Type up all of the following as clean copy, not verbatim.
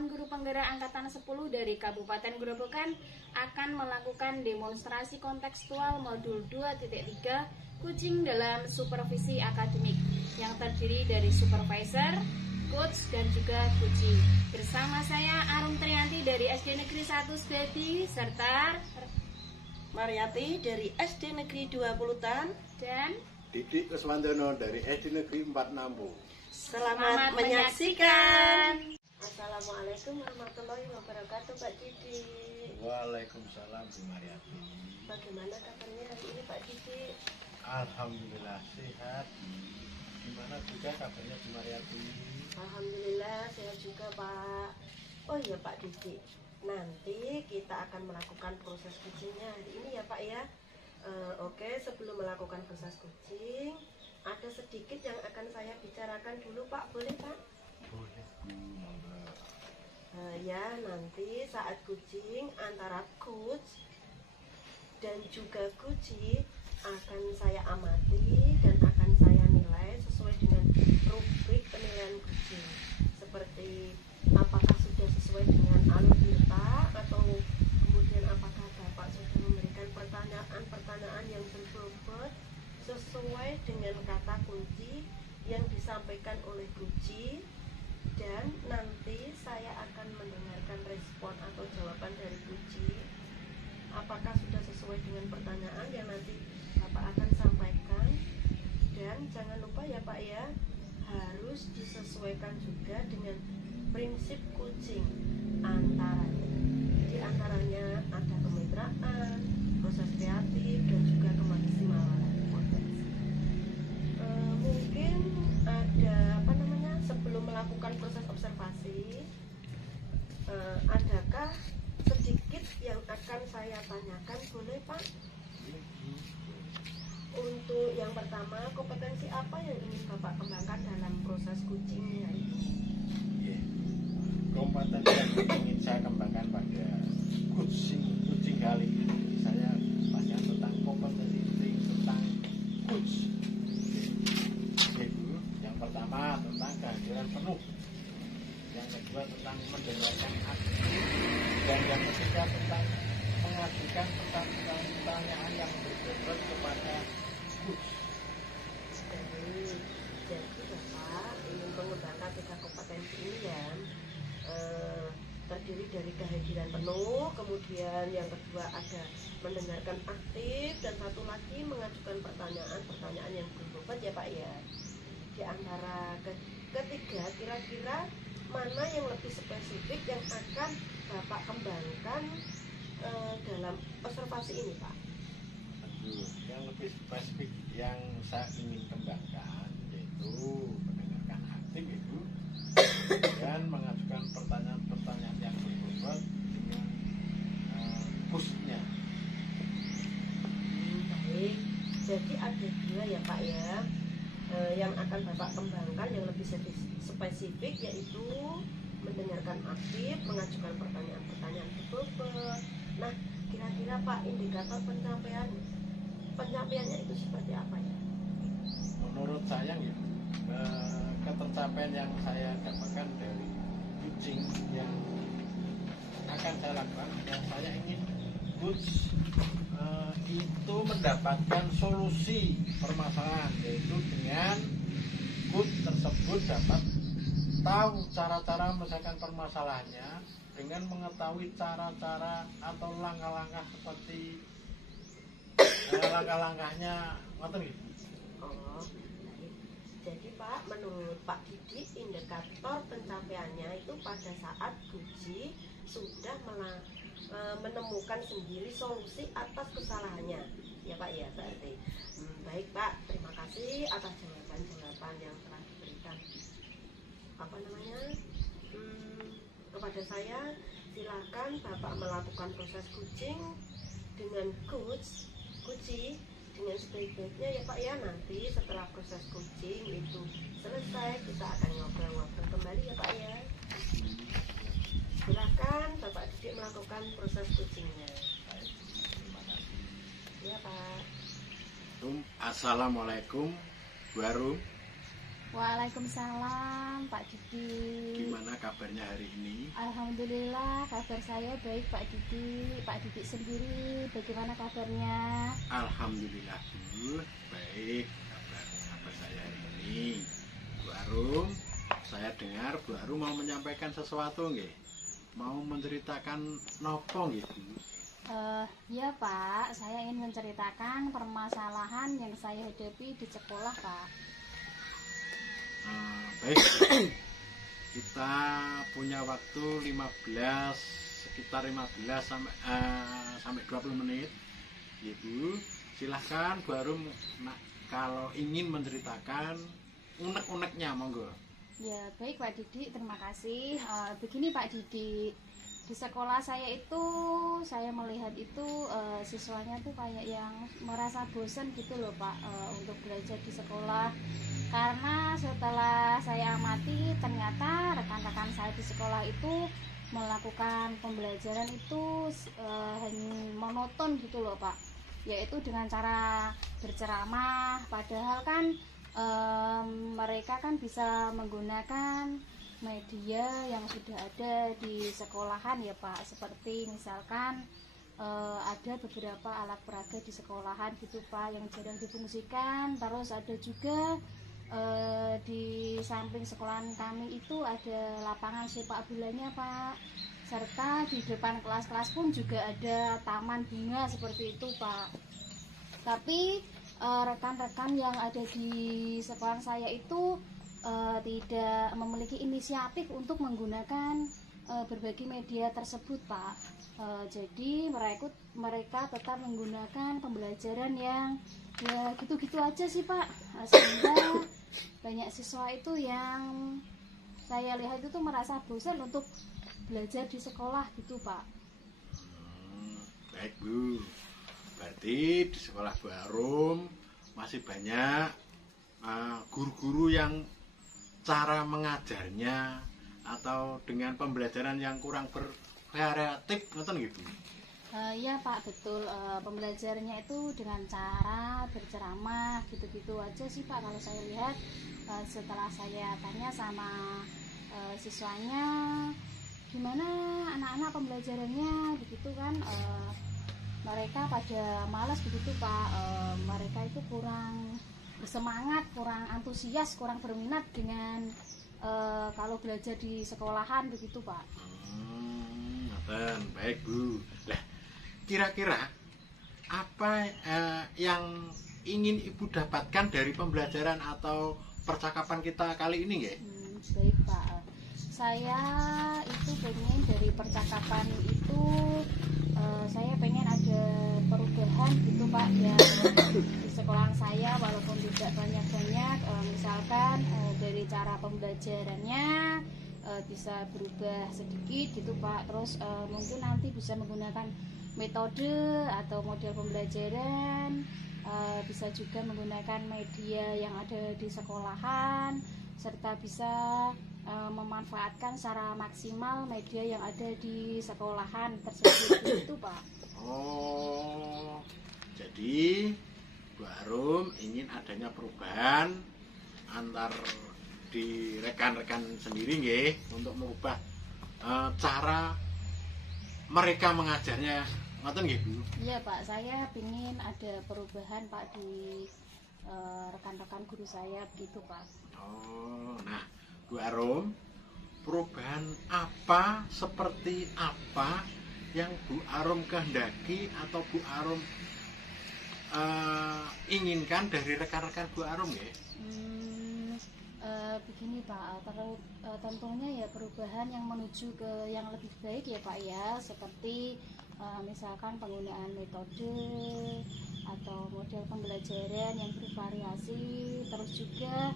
Kawan Guru Penggerak Angkatan 10 dari Kabupaten Grobogan akan melakukan demonstrasi kontekstual modul 2.3 Kucing dalam Supervisi Akademik yang terdiri dari supervisor, coach, dan juga kuci. Bersama saya Arum Trianti dari SD Negeri 1 Sebeti serta Mariati dari SD Negeri 2 Pulutan dan Didik Keswandono dari SD Negeri 4 Nampu. Selamat menyaksikan. Assalamualaikum warahmatullahi wabarakatuh, Pak Didi. Waalaikumsalam Bu Mariati. Bagaimana kabarnya hari ini, Pak Didi? Alhamdulillah sehat. Gimana juga kabarnya Bu Mariati? Alhamdulillah sehat juga, Pak. Oh iya, Pak Didi, nanti kita akan melakukan proses kucingnya hari ini ya, Pak ya. Oke, sebelum melakukan proses kucing, ada sedikit yang akan saya bicarakan dulu, Pak. Boleh, Pak? Boleh Bu. Ya, nanti saat kucing antara coach dan juga kuci akan saya amati dan akan saya nilai sesuai dengan rubrik penilaian kucing. Seperti apakah sudah sesuai dengan alur tirta atau kemudian apakah Bapak sudah memberikan pertanyaan-pertanyaan yang berbobot sesuai dengan kata kunci yang disampaikan oleh kuci, dan nanti saya akan mendengarkan respon atau jawaban dari kuci apakah sudah sesuai dengan pertanyaan yang nanti Bapak akan sampaikan. Dan jangan lupa ya Pak ya, harus disesuaikan juga dengan prinsip kucing antaranya ada kemitraan, proses kreatif, dan juga kemaksimalan potensi. Mungkin ada sebelum melakukan proses observasi, adakah sedikit yang akan saya tanyakan, boleh Pak? Untuk yang pertama, kompetensi apa yang ingin Bapak kembangkan dalam proses kucingnya ini? Kompetensi yang ingin saya kembangkan pada kucing kali ini, saya tanya tentang kompetensi tentang coach. Yang pertama tentang kehadiran penuh, yang kedua tentang mendengarkan aktif, dan yang ketiga tentang mengajukan pertanyaan yang berbobot kepada coach. Jadi Bapak ingin mengembangkan tiga kompetensi ini ya, terdiri dari kehadiran penuh, kemudian yang kedua ada mendengarkan aktif, dan satu lagi mengajukan pertanyaan yang berbobot ya Pak ya. Di antara ketiga, kira-kira mana yang lebih spesifik yang akan Bapak kembangkan dalam observasi ini Pak? Yang lebih spesifik yang saya ingin kembangkan yaitu mendengarkan aktif itu dan mengajukan pertanyaan-pertanyaan yang berbobot dengan coachnya. Baik, jadi ada dua ya Pak ya, yang akan Bapak kembangkan yang lebih spesifik, yaitu mendengarkan aktif, mengajukan pertanyaan-pertanyaan berbobot. Nah, kira-kira Pak, indikator pencapaiannya itu seperti apa ya? Menurut saya ketercapaian yang saya dapatkan dari kucing yang akan saya lakukan, yang saya ingin coach itu mendapatkan solusi permasalahan, yaitu dengan coach tersebut dapat tahu cara-cara menyelesaikan permasalahannya dengan mengetahui cara-cara atau langkah-langkah seperti langkah-langkahnya. Oh, jadi Pak, menurut Pak Didi, indikator pencapaiannya itu pada saat kuci sudah menemukan sendiri solusi atas kesalahannya ya Pak ya, berarti. Baik Pak, terima kasih atas jawaban-jawaban yang telah diberikan kepada saya. Silakan Bapak melakukan proses kucing dengan kuci dengan sebaik-baiknya ya Pak ya. Nanti setelah proses kucing itu selesai, kita akan ngobrol-ngobrol kembali ya Pak ya. Silakan Bapak Didik melakukan proses kucingnya. Terima kasih. Ya Pak. Assalamualaikum Bu Arum. Waalaikumsalam Pak Didi. Gimana kabarnya hari ini? Alhamdulillah kabar saya baik Pak Didi. Pak Didi sendiri bagaimana kabarnya? Alhamdulillah Bu, baik kabar saya hari ini. Bu Arum, saya dengar Bu Arum mau menyampaikan sesuatu nggih? Mau menceritakan nopo nggih Bu? Ya Pak, saya ingin menceritakan permasalahan yang saya hadapi di sekolah Pak. Baik, kita punya waktu sekitar 15 sampai 20 menit. Ibu, silahkan Bu Arum kalau ingin menceritakan unek-uneknya, monggo. Ya baik Pak Didi, terima kasih. Begini Pak Didi, di sekolah saya itu saya melihat itu siswanya tuh kayak yang merasa bosan gitu loh Pak, untuk belajar di sekolah. Karena setelah saya amati ternyata rekan-rekan saya di sekolah itu melakukan pembelajaran itu hanya monoton gitu loh Pak, yaitu dengan cara berceramah, padahal kan mereka kan bisa menggunakan media yang sudah ada di sekolahan ya Pak, seperti misalkan ada beberapa alat peraga di sekolahan gitu Pak yang jarang difungsikan. Terus ada juga di samping sekolahan kami itu ada lapangan sepak bolanya Pak, serta di depan kelas-kelas pun juga ada taman bunga seperti itu Pak. Tapi rekan-rekan yang ada di sekolah saya itu tidak memiliki inisiatif untuk menggunakan berbagai media tersebut Pak. Jadi mereka tetap menggunakan pembelajaran yang ya gitu-gitu aja sih Pak, sehingga banyak siswa itu yang saya lihat itu merasa bosan untuk belajar di sekolah gitu Pak. Baik Bu, berarti di sekolah Bu Arum masih banyak guru-guru yang cara mengajarnya atau dengan pembelajaran yang kurang bervariatif, nonton gitu. Ya Pak, betul. Pembelajarannya itu dengan cara berceramah gitu-gitu aja sih Pak. Kalau saya lihat setelah saya tanya sama siswanya gimana anak-anak pembelajarannya begitu kan, mereka pada malas begitu Pak. Mereka itu kurang bersemangat, kurang antusias, kurang berminat dengan kalau belajar di sekolahan begitu Pak. Baik Bu. Lah, kira-kira apa yang ingin Ibu dapatkan dari pembelajaran atau percakapan kita kali ini nggih? Baik Pak, saya itu pengen dari percakapan itu saya pengen ada perubahan gitu Pak ya di sekolahan saya, walaupun tidak banyak-banyak, misalkan dari cara pembelajarannya bisa berubah sedikit gitu Pak. Terus mungkin nanti bisa menggunakan metode atau model pembelajaran, bisa juga menggunakan media yang ada di sekolahan, serta bisa memanfaatkan secara maksimal media yang ada di sekolahan tersebut gitu Pak. Oh, jadi Bu Arum ingin adanya perubahan antar di rekan-rekan sendiri nggih untuk merubah cara mereka mengajarnya, ngoten nggih Bu? Iya Pak, saya ingin ada perubahan Pak di rekan-rekan guru saya gitu Pak. Oh, nah Bu Arum, perubahan apa, seperti apa yang Bu Arum kehendaki atau Bu Arum inginkan dari rekan-rekan Bu Arum nggih? Begini Pak, tentunya ya perubahan yang menuju ke yang lebih baik ya Pak ya, seperti misalkan penggunaan metode atau model pembelajaran yang bervariasi, terus juga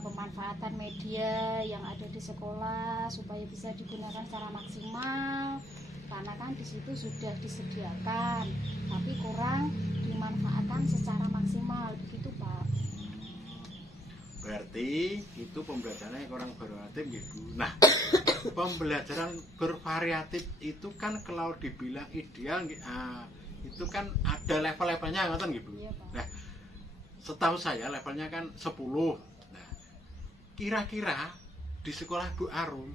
pemanfaatan media yang ada di sekolah supaya bisa digunakan secara maksimal, karena kan di situ sudah disediakan tapi kurang dimanfaatkan secara maksimal begitu Pak. Berarti itu pembelajarannya kurang bervariatif gitu. Nah, pembelajaran bervariatif itu kan kalau dibilang ideal itu kan ada level-levelnya ngoten gitu. Iya, Pak. Nah, setahu saya levelnya kan 10. Nah, kira-kira di sekolah Bu Arum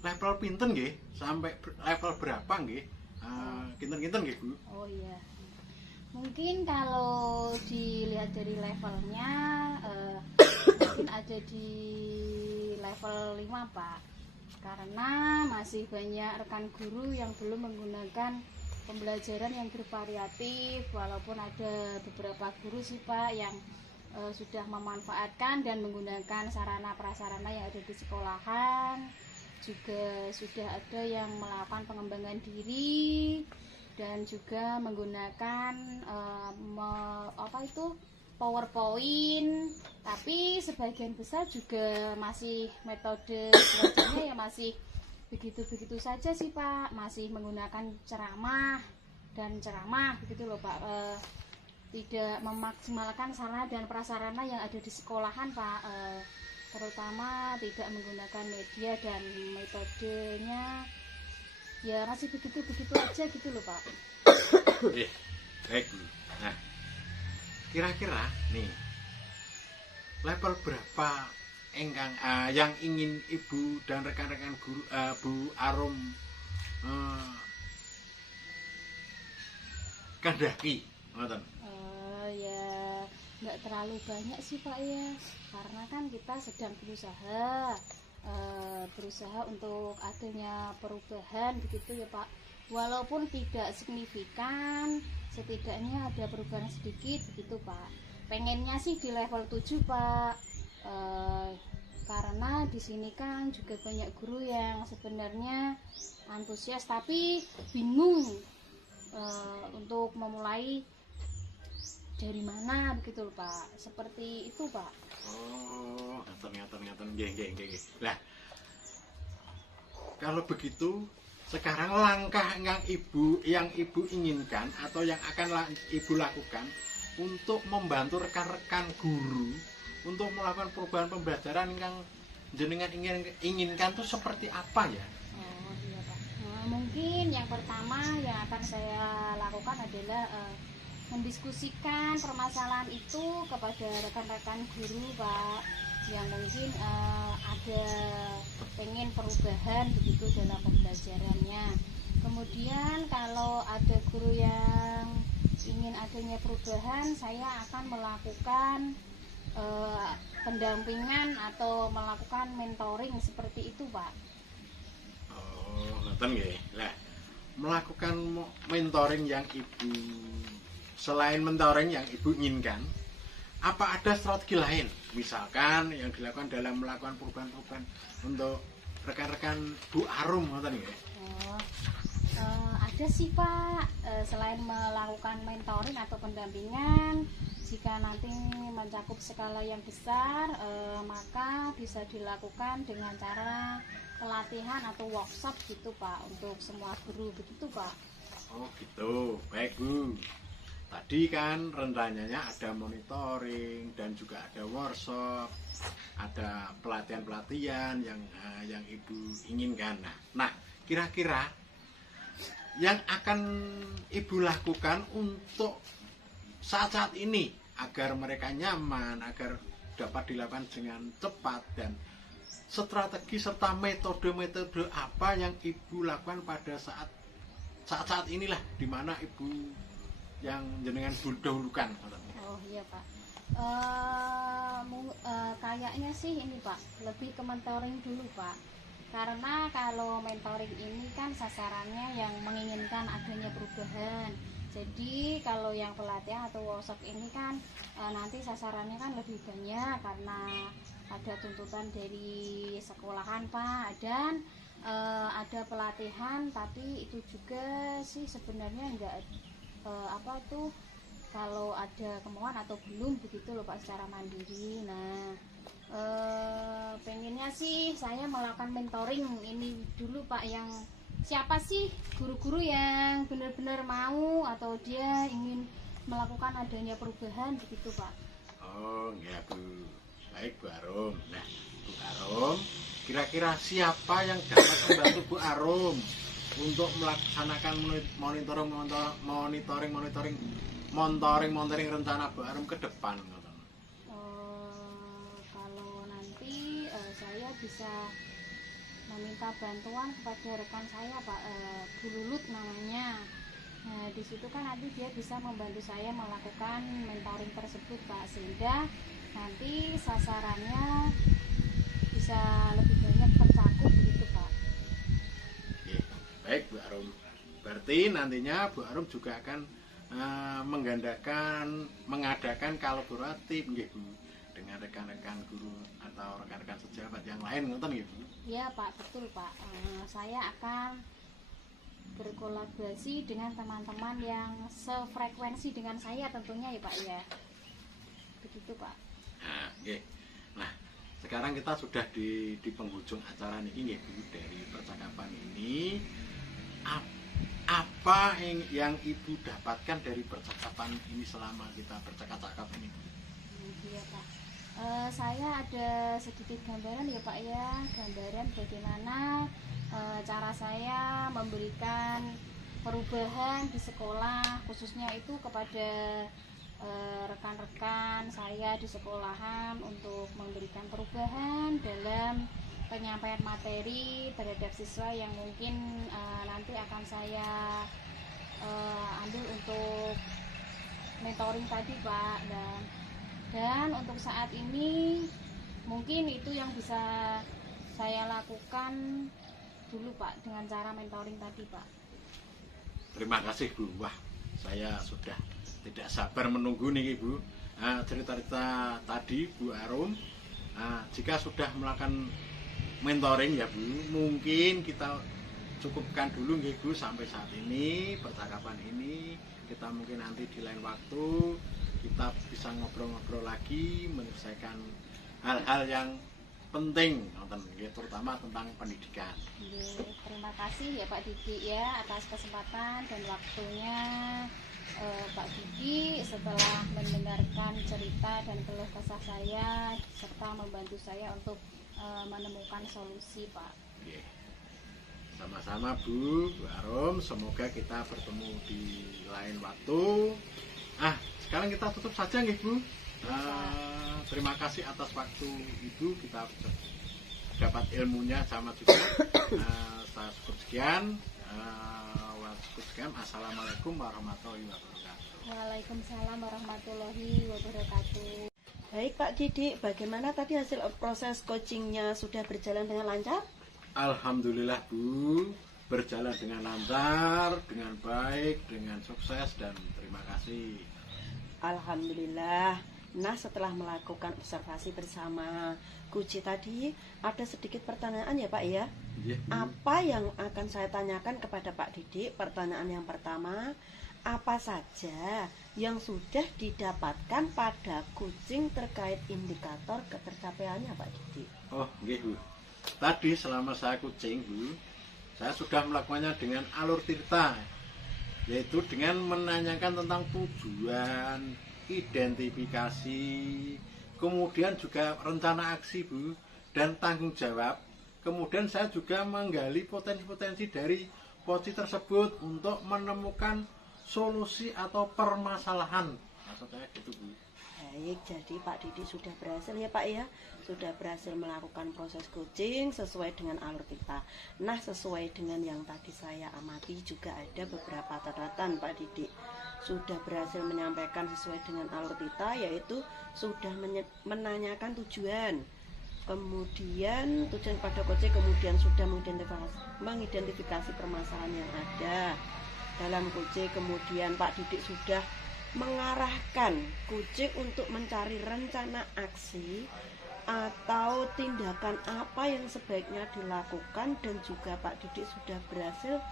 level pinten nggih? Sampai level berapa nggih? Kinten-kinten nggih, Bu? Oh iya. Mungkin kalau dilihat dari levelnya mungkin ada di level 5, Pak. Karena masih banyak rekan guru yang belum menggunakan pembelajaran yang bervariatif, walaupun ada beberapa guru sih, Pak, yang sudah memanfaatkan dan menggunakan sarana prasarana yang ada di sekolahan. Juga sudah ada yang melakukan pengembangan diri dan juga menggunakan PowerPoint, tapi sebagian besar juga masih metode belajarnya ya masih begitu-begitu saja sih, Pak. Masih menggunakan ceramah begitu loh, Pak. Tidak memaksimalkan sarana dan prasarana yang ada di sekolahan, Pak. Terutama tidak menggunakan media dan metodenya ya masih begitu-begitu aja gitu loh, Pak. Baik. Nah, kira-kira nih level berapa yang ingin Ibu dan rekan-rekan guru Bu Arum kendaki, ngoten? Ya nggak terlalu banyak sih, Pak, ya, karena kan kita sedang berusaha untuk adanya perubahan begitu ya, Pak. Walaupun tidak signifikan, setidaknya ada perubahan sedikit begitu, Pak. Pengennya sih di level 7, Pak. Karena di sini kan juga banyak guru yang sebenarnya antusias tapi bingung untuk memulai dari mana begitu loh, Pak. Seperti itu, Pak. Oh, ngaten nggih. Lah, kalau begitu sekarang langkah yang Ibu inginkan atau yang akan Ibu lakukan untuk membantu rekan-rekan guru untuk melakukan perubahan pembelajaran yang jenengan inginkan itu seperti apa ya? Oh iya, Pak. Mungkin yang pertama yang akan saya lakukan adalah mendiskusikan permasalahan itu kepada rekan-rekan guru, Pak, yang mungkin ada pengen perubahan begitu dalam pembelajarannya. Kemudian kalau ada guru yang ingin adanya perubahan, saya akan melakukan pendampingan atau melakukan mentoring seperti itu, Pak. Oh, ngoten nggih. Lah, melakukan mentoring yang Ibu selain mentoring yang Ibu inginkan, apa ada strategi lain? Misalkan yang dilakukan dalam melakukan perubahan-perubahan untuk rekan-rekan Bu Arum, ngoten nggih? Ada sih, Pak. Selain melakukan mentoring atau pendampingan, jika nanti mencakup skala yang besar, maka bisa dilakukan dengan cara pelatihan atau workshop gitu, Pak, untuk semua guru begitu, Pak. Oh gitu, baik Bu. Tadi kan rencananya ada monitoring dan juga ada workshop, ada pelatihan-pelatihan yang Ibu inginkan. Nah, kira-kira yang akan Ibu lakukan untuk saat-saat ini agar mereka nyaman, agar dapat dilakukan dengan cepat, dan strategi serta metode-metode apa yang Ibu lakukan pada saat inilah di mana Ibu yang jenengan dahulukan. Oh iya, Pak. Kayaknya sih ini, Pak, lebih ke mentoring dulu, Pak. Karena kalau mentoring ini kan sasarannya yang menginginkan adanya perubahan. Jadi kalau yang pelatihan atau workshop ini kan nanti sasarannya kan lebih banyak karena ada tuntutan dari sekolahan, Pak, dan ada pelatihan, tapi itu juga sih sebenarnya enggak kalau ada kemauan atau belum begitu loh, Pak, secara mandiri. Nah, pengennya sih saya melakukan mentoring ini dulu, Pak, yang siapa sih guru-guru yang benar-benar mau atau dia ingin melakukan adanya perubahan begitu, Pak. Oh ya, Bu. Baik, Bu Arum. Nah, Bu Arum, kira-kira siapa yang dapat membantu Bu Arum untuk melaksanakan monitoring rencana Bu Arum ke depan? Kalau nanti bisa meminta bantuan kepada rekan saya Pak, Bu Lulut namanya. Nah di situ kan nanti dia bisa membantu saya melakukan mentoring tersebut Pak, sehingga nanti sasarannya bisa lebih banyak tercakup gitu Pak. Oke, baik Bu Arum. Berarti nantinya Bu Arum juga akan mengadakan kolaboratif nggih Bu dengan rekan-rekan guru atau rekan-rekan sejawat yang lain, ngoten nggih Bu? Iya Pak, betul Pak. Saya akan berkolaborasi dengan teman-teman yang sefrekuensi dengan saya tentunya ya Pak ya. Begitu Pak. Nah, nggih. Nah, sekarang kita sudah di penghujung acara niki nggih Bu. Dari percakapan ini apa yang Ibu dapatkan dari percakapan ini selama kita bercakap-cakap ini? Iya Pak. Saya ada sedikit gambaran ya Pak ya, gambaran bagaimana cara saya memberikan perubahan di sekolah, khususnya itu kepada rekan-rekan saya di sekolahan untuk memberikan perubahan dalam penyampaian materi terhadap siswa yang mungkin nanti akan saya ambil untuk mentoring tadi Pak. Dan untuk saat ini mungkin itu yang bisa saya lakukan dulu Pak dengan cara mentoring tadi Pak. Terima kasih Bu. Wah, saya sudah tidak sabar menunggu nih Bu. Cerita-cerita tadi Bu Arum. Jika sudah melakukan mentoring ya Bu, mungkin kita cukupkan dulu nggih Bu sampai saat ini. Percakapan ini kita mungkin nanti di lain waktu kita bisa ngobrol-ngobrol lagi, menyelesaikan hal-hal yang penting, terutama tentang pendidikan. Terima kasih ya Pak Didi ya atas kesempatan dan waktunya Pak Didi setelah mendengarkan cerita dan keluh kesah saya serta membantu saya untuk menemukan solusi Pak. Sama-sama Bu Arum, semoga kita bertemu di lain waktu. Sekarang kita tutup saja nggih Bu. Terima kasih atas waktu Ibu, kita dapat ilmunya sama juga. Saya cukup sekian. Assalamualaikum warahmatullahi wabarakatuh. Waalaikumsalam warahmatullahi wabarakatuh. Baik Pak Didi, bagaimana tadi hasil proses coachingnya, sudah berjalan dengan lancar? Alhamdulillah Bu, berjalan dengan lancar, dengan baik, dengan sukses, dan terima kasih. Alhamdulillah. Nah, setelah melakukan observasi bersama Kuci tadi, ada sedikit pertanyaan ya Pak ya. Apa yang akan saya tanyakan kepada Pak Didi? Pertanyaan yang pertama, apa saja yang sudah didapatkan pada kucing terkait indikator ketercapaiannya Pak Didi? Oh, nggih Bu. Tadi selama saya kucing Bu, saya sudah melakukannya dengan alur tirta, yaitu dengan menanyakan tentang tujuan, identifikasi, kemudian juga rencana aksi Bu, dan tanggung jawab. Kemudian saya juga menggali potensi-potensi dari poci tersebut untuk menemukan solusi atau permasalahan. Maksud saya gitu Bu. Baik, jadi Pak Didi sudah berhasil ya Pak ya, sudah berhasil melakukan proses coaching sesuai dengan alur kita. Nah, sesuai dengan yang tadi saya amati juga ada beberapa catatan Pak Didi. Sudah berhasil menyampaikan sesuai dengan alur kita, yaitu sudah menanyakan tujuan, kemudian tujuan pada coaching, kemudian sudah mengidentifikasi permasalahan yang ada dalam coaching, kemudian Pak Didi sudah mengarahkan kucing untuk mencari rencana aksi atau tindakan apa yang sebaiknya dilakukan, dan juga Pak Didi sudah berhasil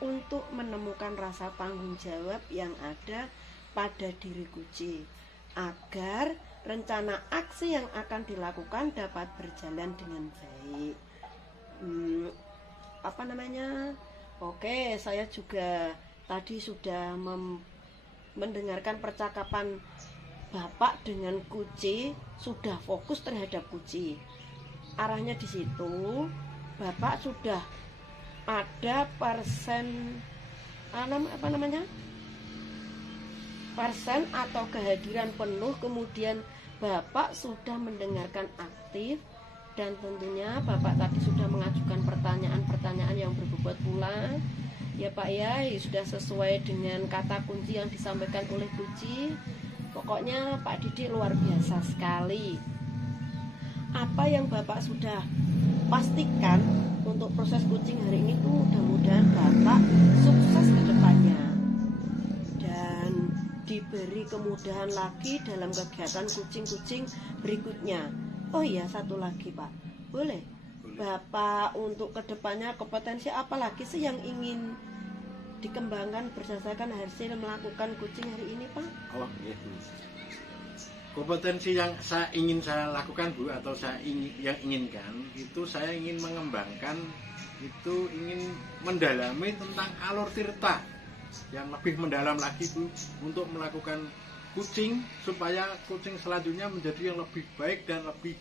untuk menemukan rasa tanggung jawab yang ada pada diri kucing agar rencana aksi yang akan dilakukan dapat berjalan dengan baik. Oke, saya juga tadi sudah mendengarkan percakapan Bapak dengan kucing, sudah fokus terhadap kucing. Arahnya di situ, Bapak sudah ada persen atau kehadiran penuh, kemudian Bapak sudah mendengarkan aktif Dan tentunya Bapak tadi sudah mengajukan pertanyaan-pertanyaan yang berbobot pula. Ya Pak ya, sudah sesuai dengan kata kunci yang disampaikan oleh Kuci. Pokoknya Pak Didik luar biasa sekali. Apa yang Bapak sudah pastikan untuk proses kucing hari ini tuh mudah-mudahan Bapak sukses ke depannya. Dan diberi kemudahan lagi dalam kegiatan kucing-kucing berikutnya. Oh iya, satu lagi Pak, boleh? Bapak untuk kedepannya kompetensi apa lagi sih yang ingin dikembangkan berdasarkan hasil melakukan kucing hari ini Pak? Oh iya Bu. Kompetensi yang ingin saya lakukan Bu, atau yang inginkan itu, saya ingin mengembangkan itu, ingin mendalami tentang alur tirta yang lebih mendalam lagi Bu, untuk melakukan kucing supaya kucing selanjutnya menjadi yang lebih baik dan lebih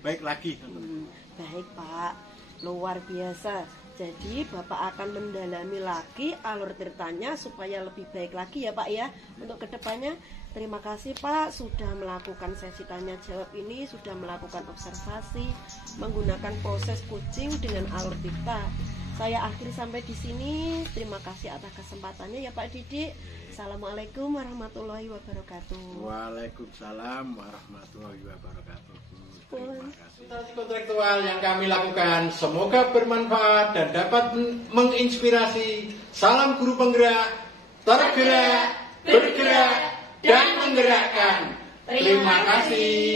baik lagi. Baik Pak, luar biasa. Jadi Bapak akan mendalami lagi alur tirtanya supaya lebih baik lagi ya Pak ya untuk kedepannya. Terima kasih Pak sudah melakukan sesi tanya jawab ini, sudah melakukan observasi menggunakan proses kucing dengan alur tirta. Saya akhiri sampai di sini. Terima kasih atas kesempatannya ya Pak Didik. Assalamualaikum warahmatullahi wabarakatuh. Waalaikumsalam warahmatullahi wabarakatuh. Terima kasih. Konsultasi kontraktual yang kami lakukan semoga bermanfaat dan dapat menginspirasi. Salam guru penggerak, tergerak, bergerak, dan menggerakkan. Terima kasih.